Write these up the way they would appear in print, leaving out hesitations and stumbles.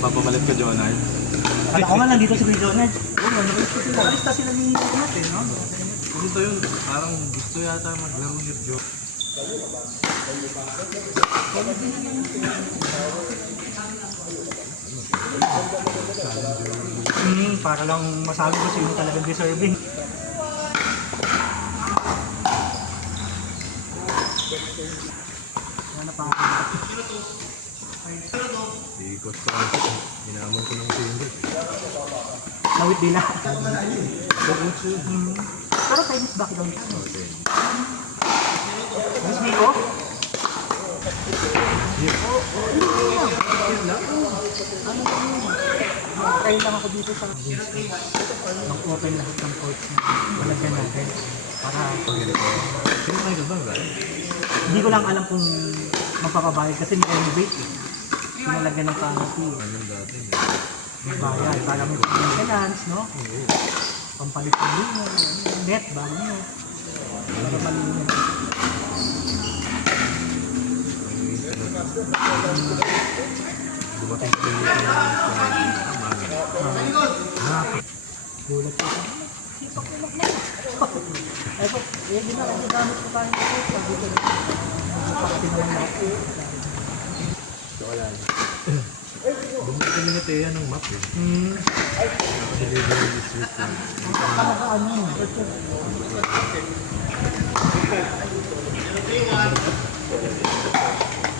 Papamalit ka, Jonard. Ako nga nandito si Kuya Jonard. Alista sila ni Jonard eh, no? Ganito yun, parang gusto yata maglaro ni Joe. Para lang masabi ko sino talagang deserving. Ano pa ako? Ikot pa. Hinamon ko ng single. Nawit nila. Pero Chinese background ka. Miss Miko? Try lang ako dito sa mag-open lahat ng courts na walagyan natin para Sino tayo ba? hindi ko lang alam kung magpapabayad kasi ni-renovate eh. Pinalagyan ng penalty. Anong dati? Bayad. Para may maintenance, no? Pampalit ng linya, net, bago nyo. Para malinis. Dumating ko yung Gulat ko. Sipak ko lang naman. Eto, di na kasi gamit ko tayo nito. Sabi ko na. Pakati naman natin. Bumili kami ni Thea ng map eh. Delivery this week. Ano yun?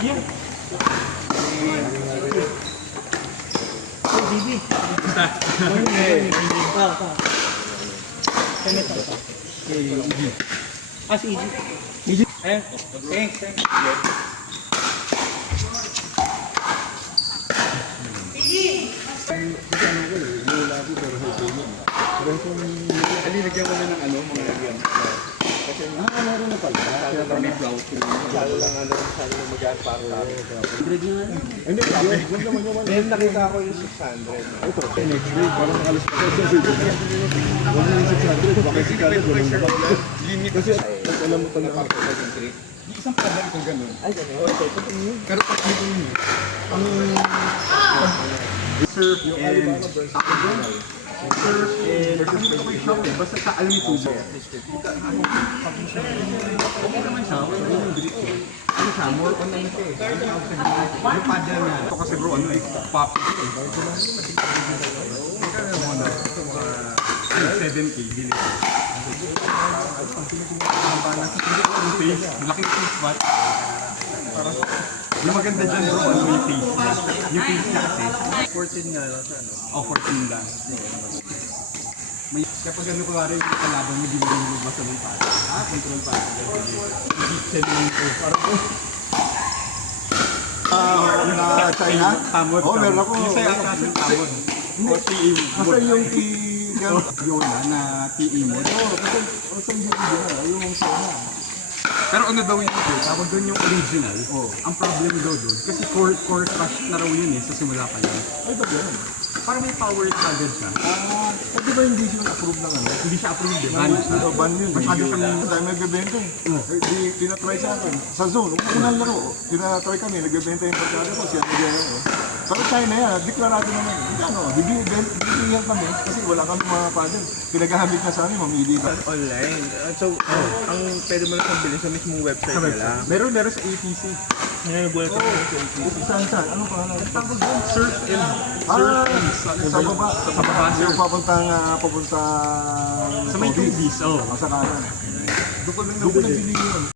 Yan. Oh, Bibi. Si EG. Thanks. Alinagyan ko na ng ano, mga lagyan. Kasi meron na pala. Kaya lang may flow. Masyado lang magaan para sa akin. Hindi, yun naman yung one. Nakita ko yung 600. Ito, next week, parang nakalas pa sa video niya. Wala yung 600, bakit si Kala doon naman. Limit kasi, alam mo talaga ako sa trip. Di isang padal kung gano'n. Ay, gano'n. Pero pag dito yun eh. Surf and taco doon. Surf and nakikita ko yung shop eh. Basta sa Almitubo. Okay naman siya. Ano siya? More on lang ito eh. Yung paddle niya. Ito kasi bro, ano eh. Pop. Magkano mo na? 7K. Dili ko. Laking face bat. Yung maganda dyan bro, ano yung face niya. Yung face niya kasi. 14 nga lang siya, no? Oh, 14 lang. May, kapag ano ko rin yung kalaban mo, di mo rin lumabasa ng pati. Control pati. Beat siya din ito. Parang po. Na China? Tamod. Oo, meron ako. Yung sa'yo ang kasang tamod. O TE mod. Kasi yung Yona na TE mod. Oo, kasi yung yung China. Pero ano daw yung ito? Tawag doon yung original. Ang problem daw doon. Kasi core crush na raw yun eh, sa simula pa lang. Ay, ba yun? Parang may power agad siya. Di ba hindi siya approve ng ano? Hindi siya approve din. Ban siya. Ban yun. Masyado siyang dahil nagbebenta eh. Di tinatry sa akin. Sa zone, unang laro. Tinatry kami, nagbebenta yung pagkada ko. Siya nagyaya. Pero China yan, deklarado naman. Hindi ano, bibigyan kami. Kasi wala kami mga paddle. Pinaghahamit na sa amin, mamili ba? Online. So, ang pwede mo lang pambili sa mismong website nila. Meron sa ATC. Nagulat ako sa ATC. Saan? Ano pa? Surf and Sa baba. Sa baba, sir. Yung papuntang Sa may tubis, Sa kanan. Doon ko lang nabili yun.